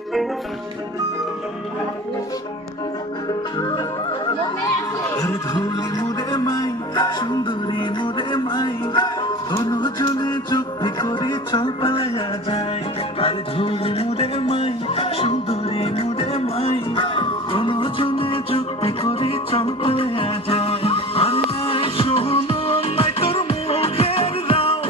আরে ধুলি মোরে মাই সুন্দরী মোরে মাই দোনো জনে চুক্তি করে চল পালায়া যায়। আরে ধুলি মোরে মাই সুন্দরী মোরে মাই দোনো জনে চুক্তি করে চল পালায়া যায়। আরে নাই শোনো নাই তোর মুখের রাও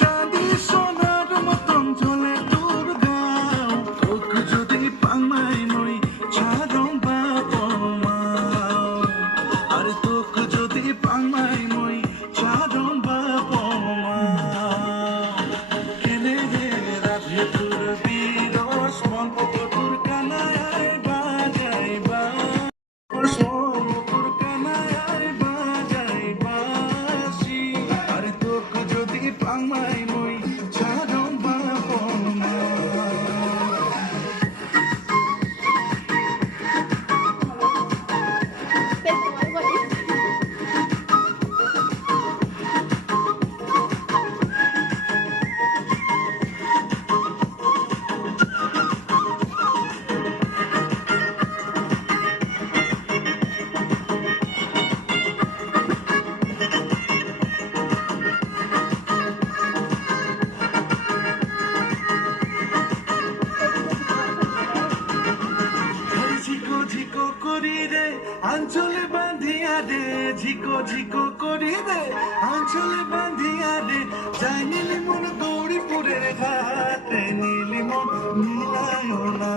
চাঁদি সোনার মতন ঝোলে তোর গাও তোকে যদি পাঙাই নই ছাড়ম বাপ আরে তোকে যদি পাঙাই নই ছাড়ম বাপ কেনে রে রাধে তোর বিরস মন তোর কানায় বাজাইবা তোর কানায় বাজাইবাসি আরে তোকে যদি পাঙাই নই ছাড়ম বাপ ঝিকো ঝিকো করি রে আঞ্চলে বাঁধিয়া দে ঝিকো ঝিকো করি রে আঞ্চলে বাঁধিয়া দে যাই নীলি মন গৌরীপুরের ঘাটে নীলি মন মিলায় না